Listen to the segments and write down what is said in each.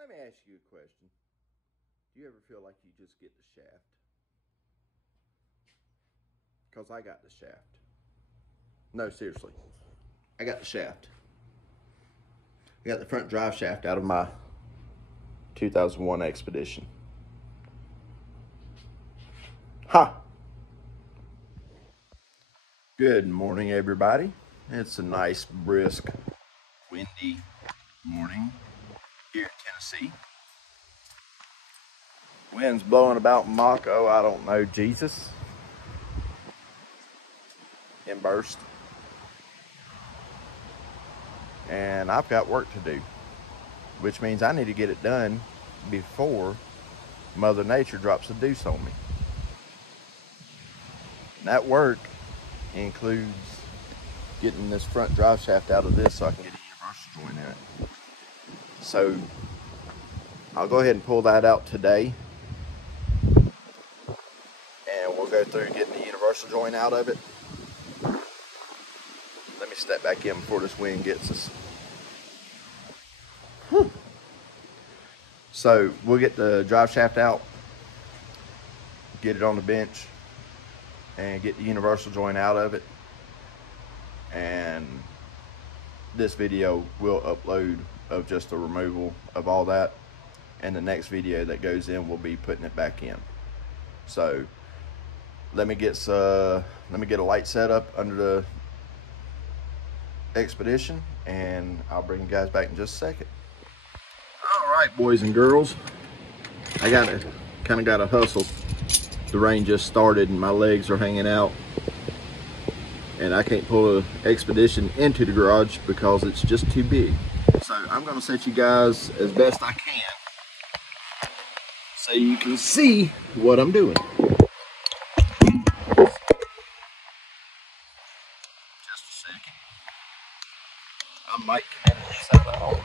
Let me ask you a question. Do you ever feel like you just get the shaft? Because I got the shaft. No, seriously. I got the shaft. I got the front drive shaft out of my 2001 Expedition. Ha! Good morning, everybody. It's a nice, brisk, windy morning here in Tennessee. Wind's blowing about Mach, oh, I don't know, Jesus. In burst. And I've got work to do, which means I need to get it done before Mother Nature drops a deuce on me. And that work includes getting this front drive shaft out of this so I can get a universal joint in it. So I'll go ahead and pull that out today, and we'll go through getting the universal joint out of it. Let me step back in before this wind gets us. Whew. So we'll get the drive shaft out, get it on the bench, and get the universal joint out of it. And this video will upload of just the removal of all that, and the next video that goes in will be putting it back in. So let me get a light set up under the Expedition, and I'll bring you guys back in just a second. All right, boys and girls, I kind of got to hustle. The rain just started and my legs are hanging out, and I can't pull an Expedition into the garage because it's just too big. So I'm going to set you guys as best I can so you can see what I'm doing. Just a second. I might come in this out at all.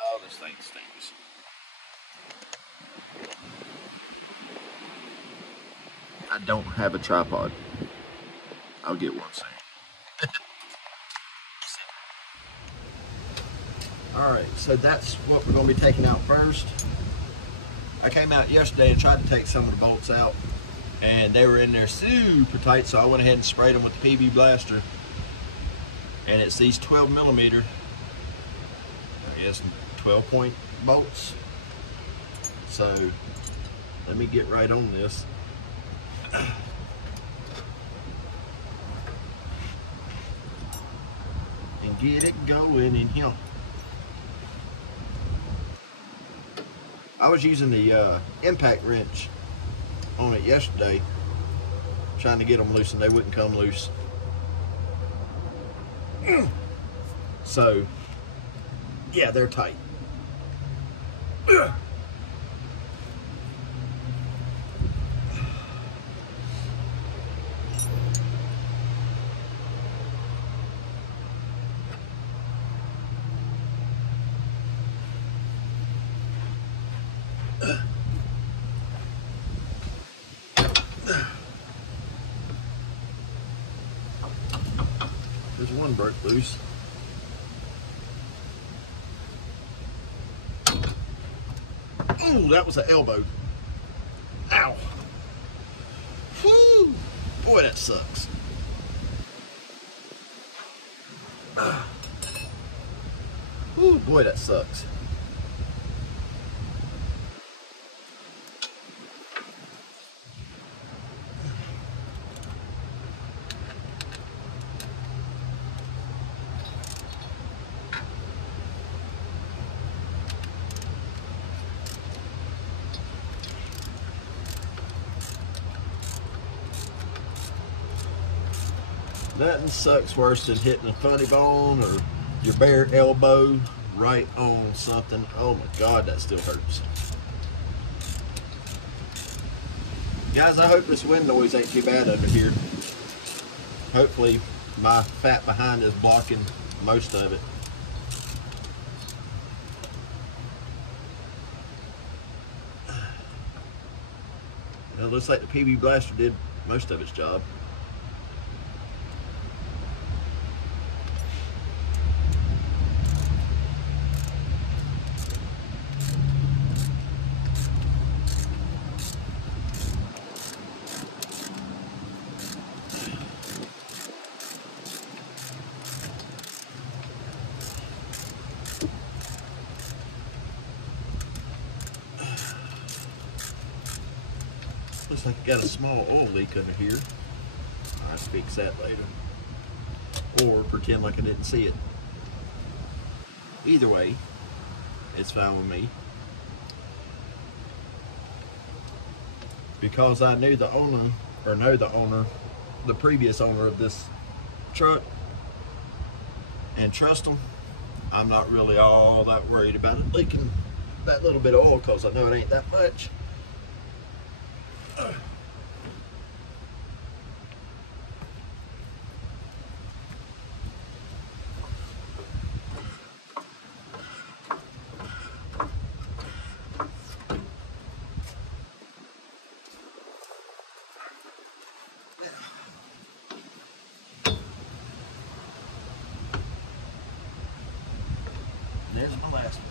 Oh, this thing stinks. I don't have a tripod. I'll get one soon. Alright, so that's what we're going to be taking out first. I came out yesterday and tried to take some of the bolts out, and they were in there super tight, so I went ahead and sprayed them with the PB Blaster. And it's these 12mm, I guess 12-point bolts. So let me get right on this. And get it going in here. I was using the impact wrench on it yesterday, trying to get them loose, and they wouldn't come loose. So, yeah, they're tight. There's one broke loose. Ooh, that was an elbow. Ow. Whew. Boy, that sucks. Ooh, boy, that sucks. Nothing sucks worse than hitting a funny bone or your bare elbow right on something. Oh my God, that still hurts. Guys, I hope this wind noise ain't too bad over here. Hopefully my fat behind is blocking most of it. It looks like the PB Blaster did most of its job. looks like it got a small oil leak under here. I'll fix that later. Or pretend like I didn't see it. Either way, it's fine with me. Because I knew the owner, or know the owner, the previous owner of this truck, and trust them, I'm not really all that worried about it leaking that little bit of oil, because I know it ain't that much. There's my last one.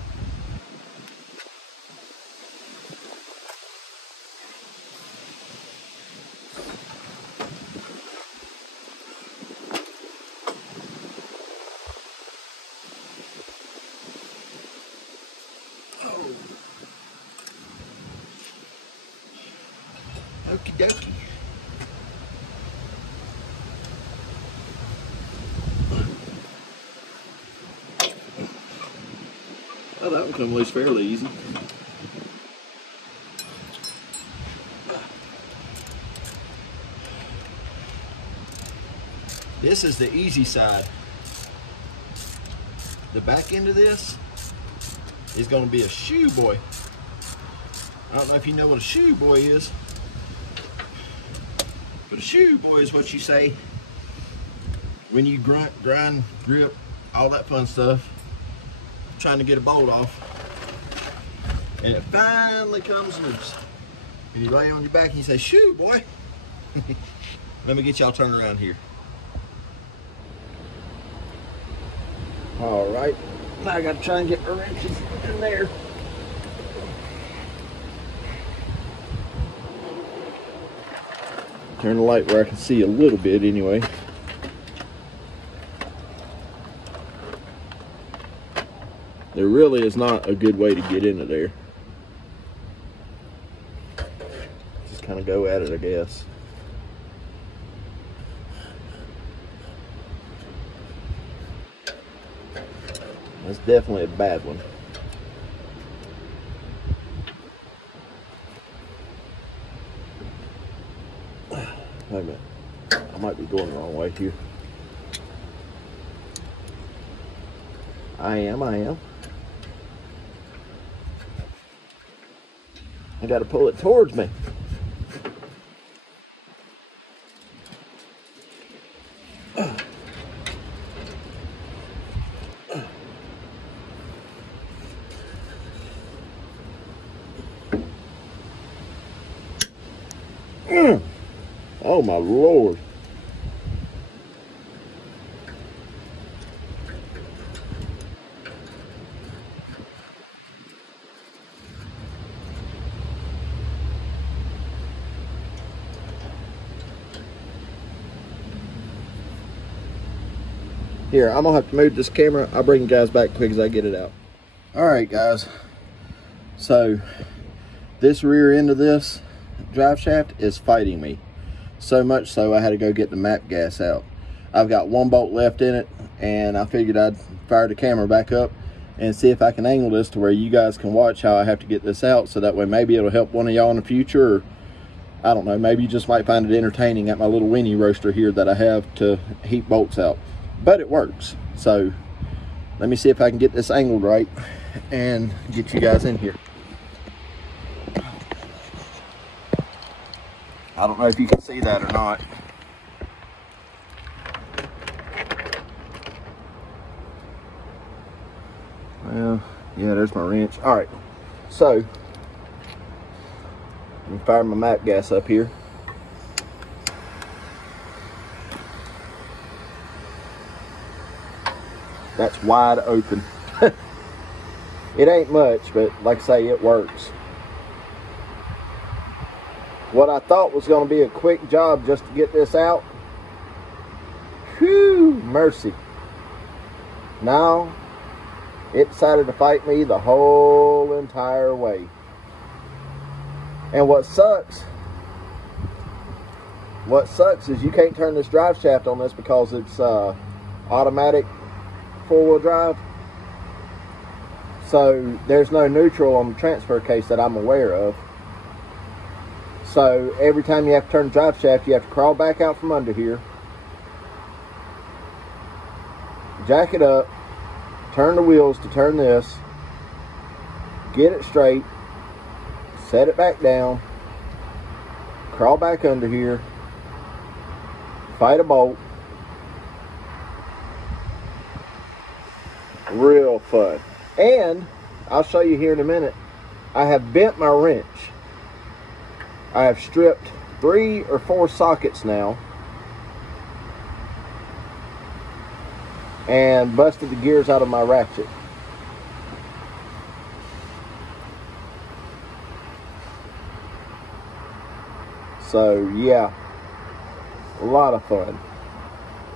Oh. Okie dokie. Oh, that one come loose fairly easy. This is the easy side. The back end of this is going to be a shoe boy. I don't know if you know what a shoe boy is, but a shoe boy is what you say when you grunt, grind, grip, all that fun stuff, trying to get a bolt off, and it finally comes loose. And you lay on your back and you say, "Shoo, boy." Let me get y'all turned around here. All right, now I got to try and get my wrenches in there. Turn the light where I can see a little bit anyway. There really is not a good way to get into there. Just kind of go at it, I guess. That's definitely a bad one. Wait a minute. I might be going the wrong way here. I am. I got to pull it towards me. Oh my Lord. Here, I'm gonna have to move this camera. I'll bring you guys back quick as I get it out. All right, guys. So this rear end of this drive shaft is fighting me. So much so I had to go get the map gas out. I've got one bolt left in it, and I figured I'd fire the camera back up and see if I can angle this to where you guys can watch how I have to get this out, so that way maybe it'll help one of y'all in the future, or I don't know, maybe you just might find it entertaining at my little weenie roaster here that I have to heat bolts out. But it works. So let me see if I can get this angled right and get you guys in here. I don't know if you can see that or not. Well, yeah, there's my wrench. All right, so let me fire my map gas up here. That's wide open. It ain't much, but like I say, it works. What I thought was going to be a quick job just to get this out, whew, mercy. Now, it decided to fight me the whole entire way. And what sucks what sucks is you can't turn this drive shaft on this because it's automatic 4-wheel drive. So there's no neutral on the transfer case that I'm aware of. So every time you have to turn the drive shaft, you have to crawl back out from under here, jack it up, turn the wheels to turn this, get it straight, set it back down, crawl back under here, fight a bolt. Real fun. And I'll show you here in a minute, I have bent my wrench. I have stripped 3 or 4 sockets now and busted the gears out of my ratchet. So yeah, a lot of fun,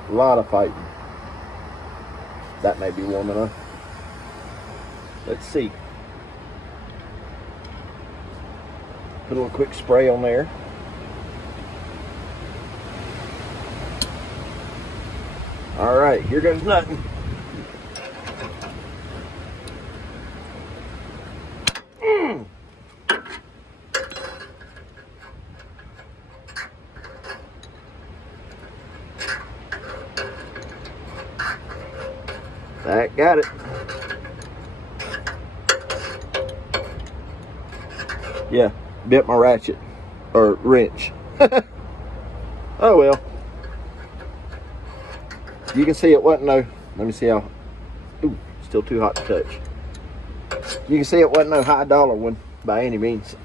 a lot of fighting. That may be warm enough. Let's see. Put a little quick spray on there. All right, here goes nothing. That got it. Yeah, bit my ratchet or wrench. Oh well. You can see it wasn't no, let me see how, ooh, still too hot to touch. You can see it wasn't no high dollar one by any means.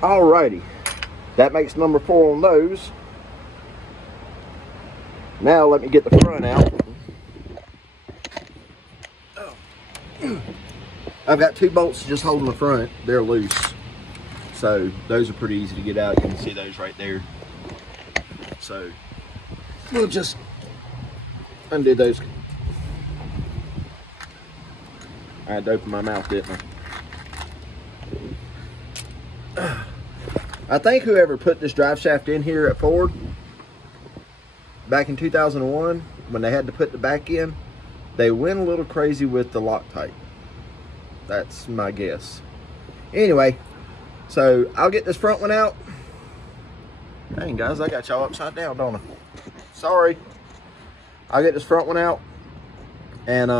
Alrighty, that makes number 4 on those. Now let me get the front out. I've got 2 bolts just holding the front. They're loose, so those are pretty easy to get out. You can see those right there. So we'll just undo those. I had to open my mouth, didn't I? I think whoever put this drive shaft in here at Ford back in 2001, when they had to put the back in, they went a little crazy with the Loctite. That's my guess. Anyway, so I'll get this front one out. Dang guys, I got y'all upside down, don't I? Sorry. I'll get this front one out and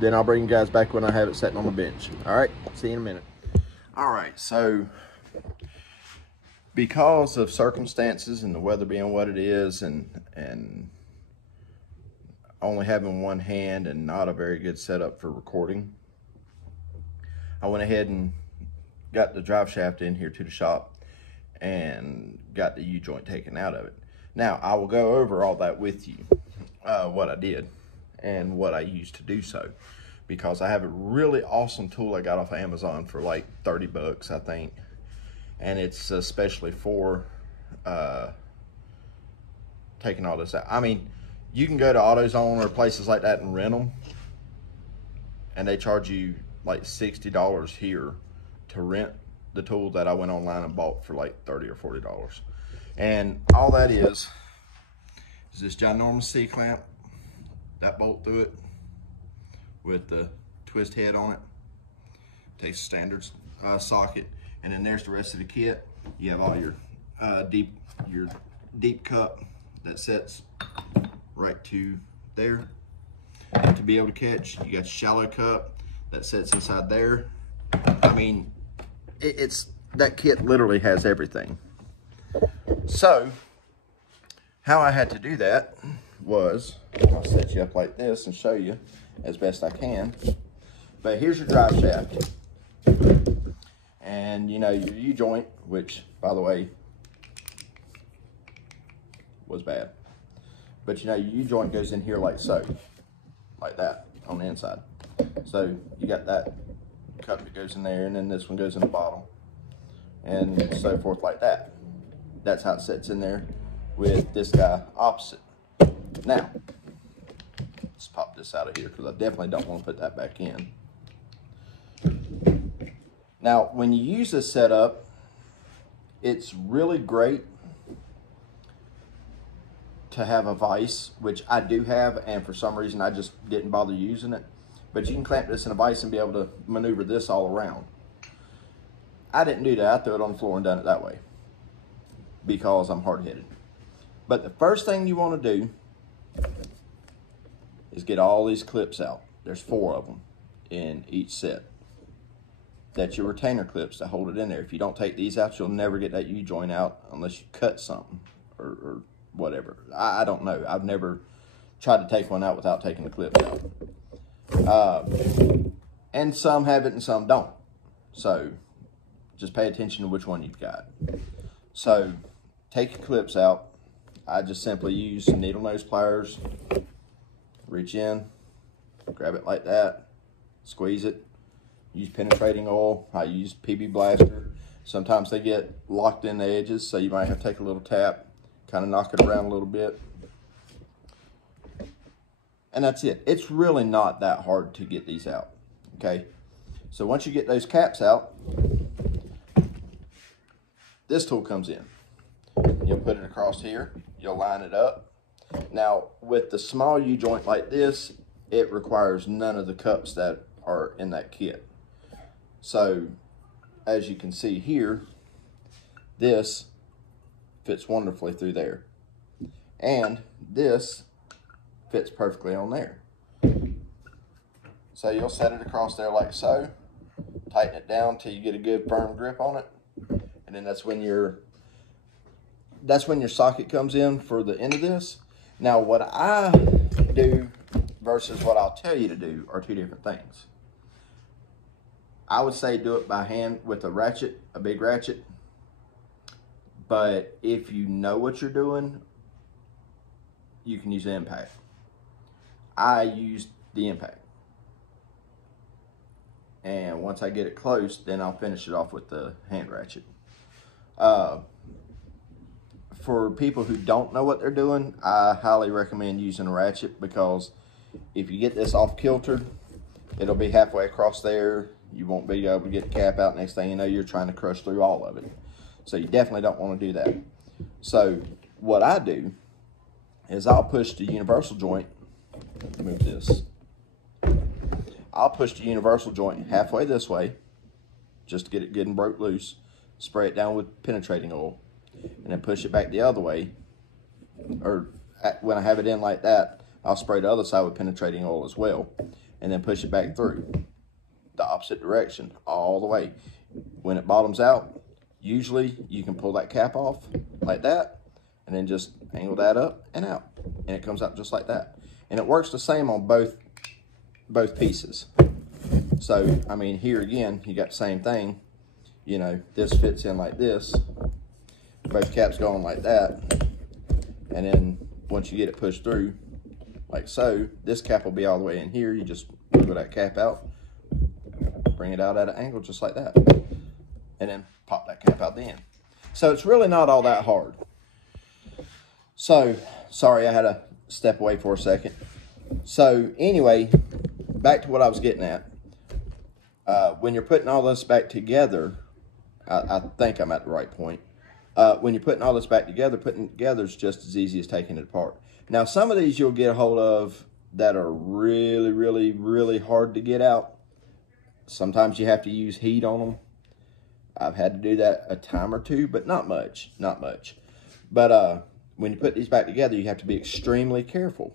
then I'll bring you guys back when I have it sitting on the bench. All right, see you in a minute. All right, so because of circumstances and the weather being what it is and only having one hand and not a very good setup for recording, I went ahead and got the drive shaft in here to the shop and got the U-joint taken out of it. Now, I will go over all that with you, what I did and what I used to do so, because I have a really awesome tool I got off of Amazon for like 30 bucks, I think. And it's especially for taking all this out. I mean, you can go to AutoZone or places like that and rent them, and they charge you like $60 here to rent the tool that I went online and bought for like $30 or $40. And all that is this ginormous C-clamp, that bolt through it with the twist head on it. Takes a standard socket, and then there's the rest of the kit. You have all your deep cup that sets right to there to be able to catch. You got your shallow cup that sets inside there. I mean, it's that kit literally has everything. So how I had to do that was, I'll set you up like this and show you as best I can. But here's your drive shaft, and you know your U-joint, which by the way was bad. But you know, your U-joint goes in here like so, like that on the inside. So you got that cup that goes in there, and then this one goes in the bottom, and so forth like that. That's how it sits in there with this guy opposite. Now, Let's pop this out of here because I definitely don't want to put that back in. Now, when you use this setup, it's really great to have a vise, which I do have, and for some reason I just didn't bother using it. But you can clamp this in a vise and be able to maneuver this all around. I didn't do that. I threw it on the floor and done it that way because I'm hard-headed. But the first thing you want to do is get all these clips out. There's 4 of them in each set. That's your retainer clips that hold it in there. If you don't take these out, you'll never get that U-joint out unless you cut something or whatever. I don't know. I've never tried to take one out without taking the clips out. And some have it and some don't. So just pay attention to which one you've got. So take your clips out. I just simply use needle nose pliers. Reach in, grab it like that, squeeze it. Use penetrating oil. I use PB Blaster. Sometimes they get locked in the edges, so you might have to take a little tap, kind of knock it around a little bit. And that's it. It's really not that hard to get these out, okay? So once you get those caps out, this tool comes in. You'll put it across here. You'll line it up. Now, with the small U-joint like this, it requires none of the cups that are in that kit. So, as you can see here, this fits wonderfully through there. And this fits perfectly on there. So you'll set it across there like so, tighten it down till you get a good firm grip on it. And then that's when your socket comes in for the end of this. Now what I do versus what I'll tell you to do are 2 different things. I would say do it by hand with a ratchet, a big ratchet. But if you know what you're doing, you can use the impact. I used the impact. And once I get it close, then I'll finish it off with the hand ratchet. For people who don't know what they're doing, I highly recommend using a ratchet because if you get this off kilter, it'll be halfway across there. You won't be able to get the cap out. Next thing you know, you're trying to crush through all of it. So you definitely don't want to do that. So what I do is I'll push the universal joint. Move this. I'll push the universal joint halfway this way, just to get it good and broke loose. Spray it down with penetrating oil, and then push it back the other way. Or when I have it in like that, I'll spray the other side with penetrating oil as well, and then push it back through the opposite direction all the way. When it bottoms out, usually you can pull that cap off like that, and then just angle that up and out, and it comes out just like that. And it works the same on both pieces. So I mean, here again, you got the same thing. You know, this fits in like this. Both caps go on like that, and then once you get it pushed through, like so, this cap will be all the way in here. You just wiggle that cap out, bring it out at an angle just like that, and then pop that cap out the end. So it's really not all that hard. So, sorry, I had to step away for a second. So anyway, back to what I was getting at. When you're putting all this back together, I think I'm at the right point. When you're putting all this back together, putting it together is just as easy as taking it apart. Now, some of these you'll get a hold of that are really, really, really hard to get out. Sometimes you have to use heat on them. I've had to do that a time or two, but not much, not much. But when you put these back together, you have to be extremely careful.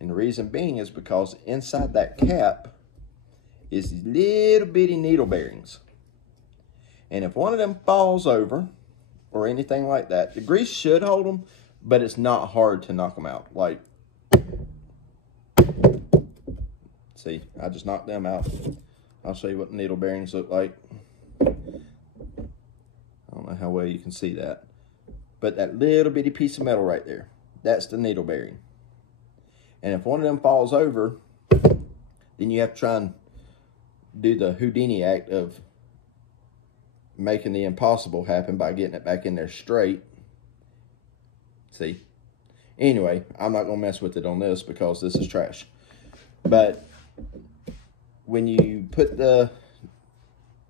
And the reason being is because inside that cap is little bitty needle bearings. And if one of them falls over or anything like that, the grease should hold them, but it's not hard to knock them out. Like, see, I just knocked them out. I'll show you what the needle bearings look like. I don't know how well you can see that. But that little bitty piece of metal right there, that's the needle bearing. And if one of them falls over, then you have to try and do the Houdini act of making the impossible happen by getting it back in there straight. See? Anyway, I'm not going to mess with it on this because this is trash. But when you put the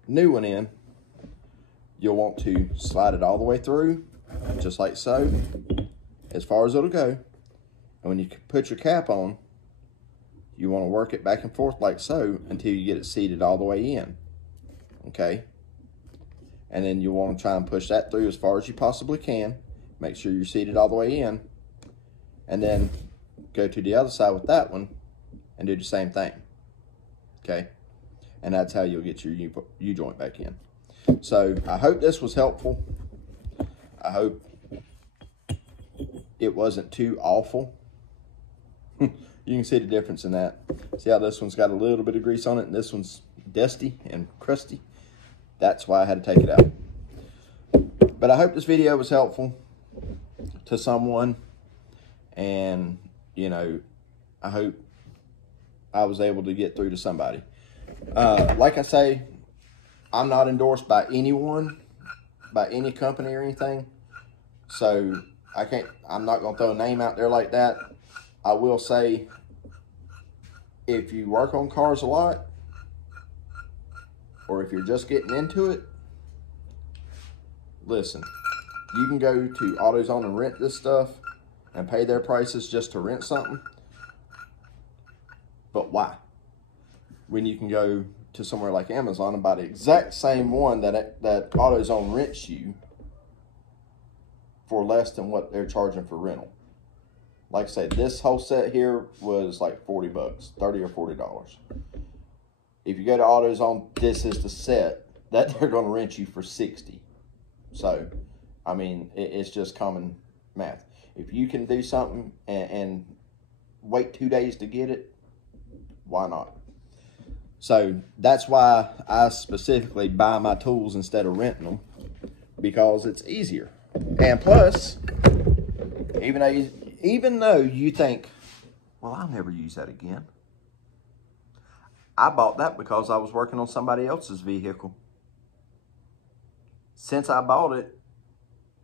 new one in, you'll want to slide it all the way through, just like so, as far as it'll go. And when you put your cap on, you want to work it back and forth like so until you get it seated all the way in, okay? And then you want to try and push that through as far as you possibly can. Make sure you're seated all the way in. And then go to the other side with that one and do the same thing, okay? And that's how you'll get your U-joint back in. So I hope this was helpful. I hope it wasn't too awful. You can see the difference in that. See how this one's got a little bit of grease on it and this one's dusty and crusty? That's why I had to take it out. But I hope this video was helpful to someone. And, you know, I hope I was able to get through to somebody. Like I say, I'm not endorsed by anyone, by any company or anything. So I'm not going to throw a name out there like that. I will say, if you work on cars a lot, or if you're just getting into it, listen, you can go to AutoZone and rent this stuff and pay their prices just to rent something. But why? When you can go to somewhere like Amazon and buy the exact same one that AutoZone rents you for less than what they're charging for rental. Like I say, this whole set here was like 40 bucks, $30 or $40. If you go to AutoZone, this is the set that they're going to rent you for 60. So, I mean, it's just common math. If you can do something and wait 2 days to get it, why not? So that's why I specifically buy my tools instead of renting them, because it's easier. And plus, even though you think, well, I'll never use that again. I bought that because I was working on somebody else's vehicle. Since I bought it,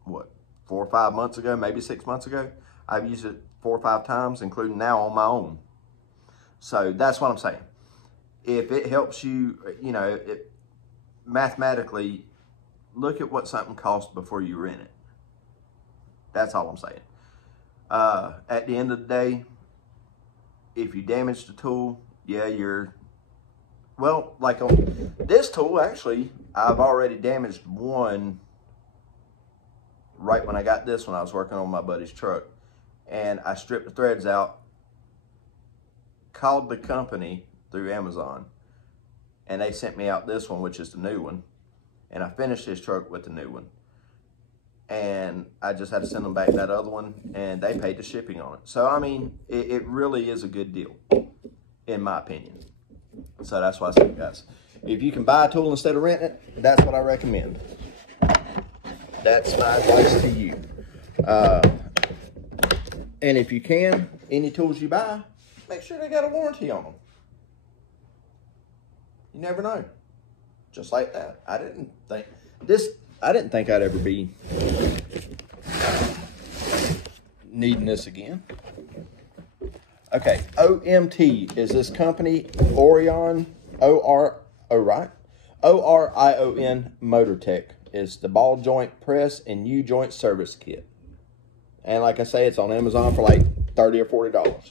what, 4 or 5 months ago, maybe 6 months ago, I've used it 4 or 5 times, including now on my own. So that's what I'm saying. If it helps you, you know, mathematically, look at what something costs before you rent it. That's all I'm saying. At the end of the day, if you damage the tool, yeah, well, like on this tool, actually, I've already damaged one right when I got this one. I was working on my buddy's truck, and I stripped the threads out, called the company through Amazon, and they sent me out this one, which is the new one, and I finished his truck with the new one, and I just had to send them back that other one, and they paid the shipping on it. So I mean, it really is a good deal, in my opinion. So that's why I say, guys, if you can buy a tool instead of renting it, that's what I recommend. That's my advice to you. And if you can, any tools you buy, make sure they got a warranty on them. You never know. Just like that. I didn't think I'd ever be needing this again. Okay, OMT is this company, Orion, O-R-I-O-N Motor Tech. It's the ball joint press and U-joint service kit. And like I say, it's on Amazon for like $30 or $40.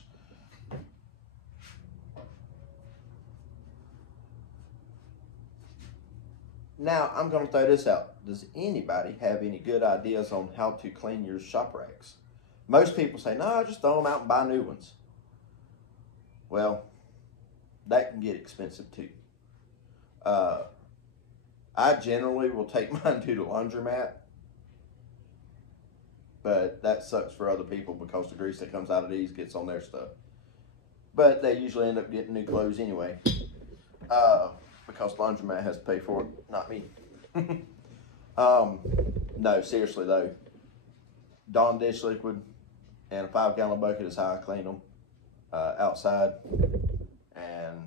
Now, I'm going to throw this out. Does anybody have any good ideas on how to clean your shop racks? Most people say, no, just throw them out and buy new ones. Well, that can get expensive too. I generally will take mine to the laundromat, but that sucks for other people because the grease that comes out of these gets on their stuff. But they usually end up getting new clothes anyway, because the laundromat has to pay for it, not me. No, seriously though, Dawn dish liquid and a 5-gallon bucket is how I clean them outside, and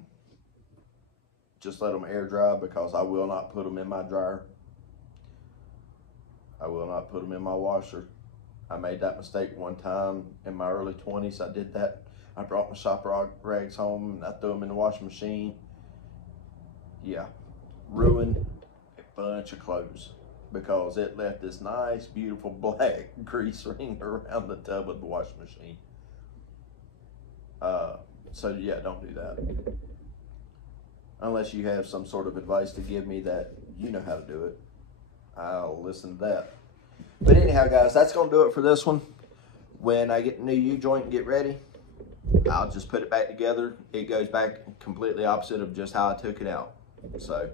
just let them air dry, because I will not put them in my dryer. I will not put them in my washer. I made that mistake one time in my early 20s. I did that. I brought my shop rags home and I threw them in the washing machine. Yeah, ruined a bunch of clothes because it left this nice, beautiful black grease ring around the tub of the washing machine. So yeah, don't do that. Unless you have some sort of advice to give me that you know how to do it, I'll listen to that. But anyhow, guys, that's going to do it for this one. When I get the new U-joint and get ready, I'll just put it back together. It goes back completely opposite of just how I took it out. So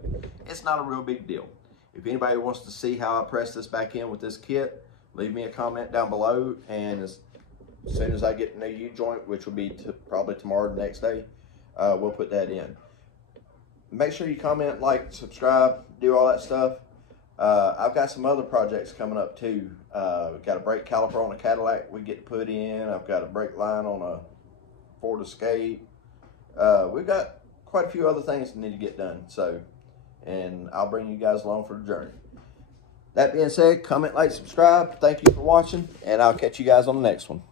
it's not a real big deal. If anybody wants to see how I press this back in with this kit, leave me a comment down below, and as soon as I get the new U-joint, which will be probably tomorrow or the next day, we'll put that in. Make sure you comment, like, subscribe, do all that stuff. I've got some other projects coming up too. Got a brake caliper on a Cadillac we get to put in. I've got a brake line on a Ford Escape. We've got quite a few other things that need to get done. So, and I'll bring you guys along for the journey. That being said, comment, like, subscribe. Thank you for watching, and I'll catch you guys on the next one.